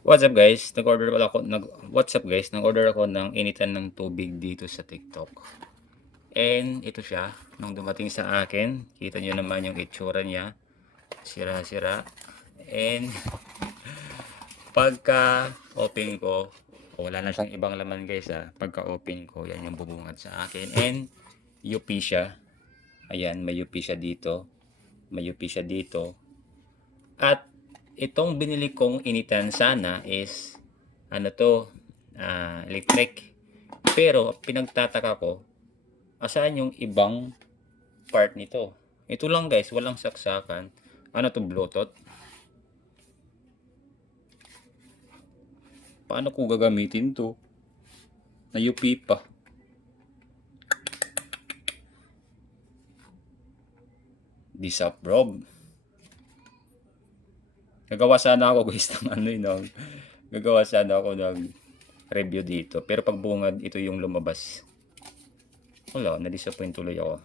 What's up guys? What's up guys? Nag-order ako ng initan ng tubig dito sa TikTok. And ito siya, nung dumating sa akin, kita nyo naman yung itsura niya. Sira-sira. And pagka open ko, wala na siyang ibang laman guys ha. Pagka open ko, yan yung bubungad sa akin. And UP siya. Ayan, may UP siya dito. May UP siya dito. At itong binili kong initan sana is electric. Pero pinagtataka ko, asaan yung ibang part nito? Ito lang guys, walang saksakan. Ano to, Bluetooth? Paano ko gagamitin to? Na-UP pa. Disapprove. Gagawa sana ako guys ng gagawa sana ako ng review dito. Pero pag bungad, ito yung lumabas. Wala, na-disappoint tuloy ako.